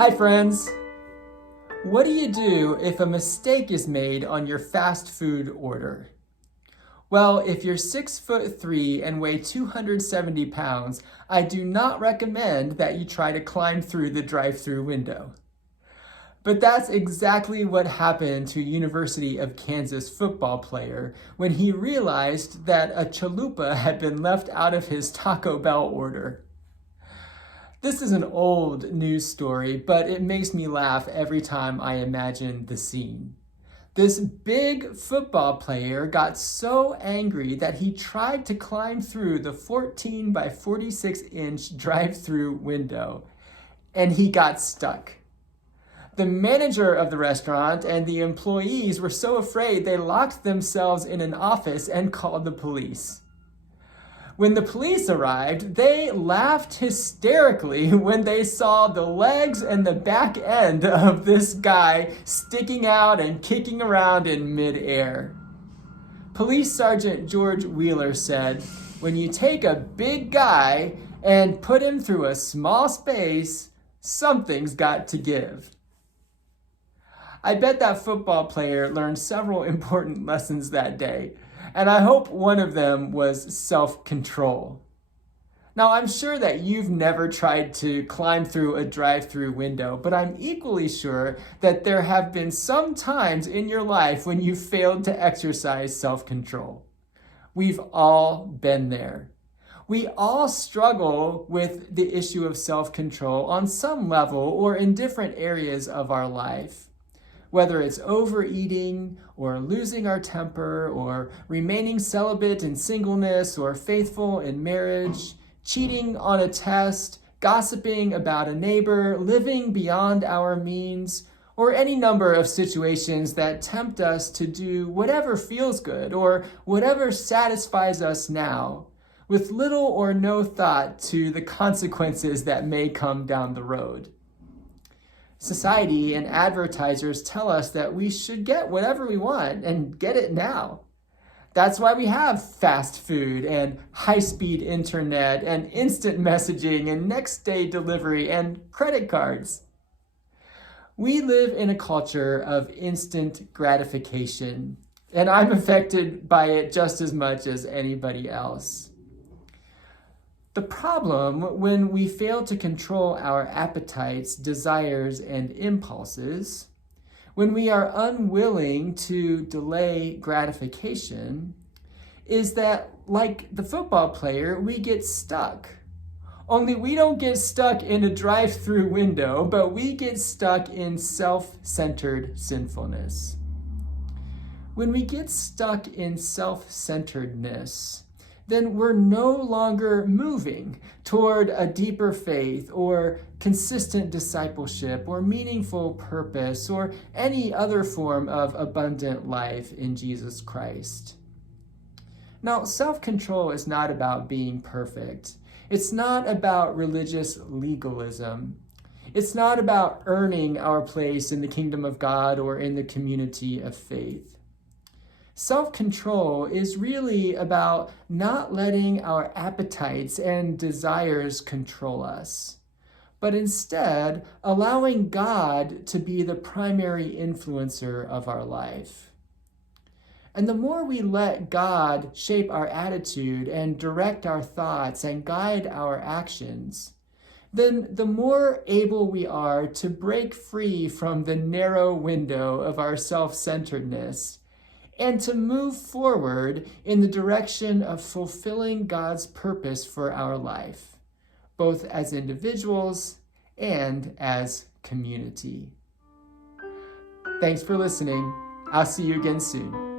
Hi friends! What do you do if a mistake is made on your fast food order? Well, if you're 6'3" and weigh 270 pounds, I do not recommend that you try to climb through the drive-thru window. But that's exactly what happened to University of Kansas football player when he realized that a chalupa had been left out of his Taco Bell order. This is an old news story, but it makes me laugh every time I imagine the scene. This big football player got so angry that he tried to climb through the 14 by 46-inch drive-thru window, and he got stuck. The manager of the restaurant and the employees were so afraid they locked themselves in an office and called the police. When the police arrived, they laughed hysterically when they saw the legs and the back end of this guy sticking out and kicking around in midair. Police Sergeant George Wheeler said, "When you take a big guy and put him through a small space, something's got to give." I bet that football player learned several important lessons that day, and I hope one of them was self-control. Now, I'm sure that you've never tried to climb through a drive-thru window, but I'm equally sure that there have been some times in your life when you failed to exercise self-control. We've all been there. We all struggle with the issue of self-control on some level or in different areas of our life. Whether it's overeating or losing our temper or remaining celibate in singleness or faithful in marriage, cheating on a test, gossiping about a neighbor, living beyond our means, or any number of situations that tempt us to do whatever feels good or whatever satisfies us now, with little or no thought to the consequences that may come down the road. Society and advertisers tell us that we should get whatever we want and get it now. That's why we have fast food and high-speed internet and instant messaging and next-day delivery and credit cards. We live in a culture of instant gratification, and I'm affected by it just as much as anybody else. The problem when we fail to control our appetites, desires, and impulses, when we are unwilling to delay gratification, is that, like the football player, we get stuck. Only we don't get stuck in a drive-thru window, but we get stuck in self-centered sinfulness. When we get stuck in self-centeredness, then we're no longer moving toward a deeper faith or consistent discipleship or meaningful purpose or any other form of abundant life in Jesus Christ. Now, self-control is not about being perfect. It's not about religious legalism. It's not about earning our place in the kingdom of God or in the community of faith. Self-control is really about not letting our appetites and desires control us, but instead allowing God to be the primary influencer of our life. And the more we let God shape our attitude and direct our thoughts and guide our actions, then the more able we are to break free from the narrow window of our self-centeredness and to move forward in the direction of fulfilling God's purpose for our life, both as individuals and as community. Thanks for listening. I'll see you again soon.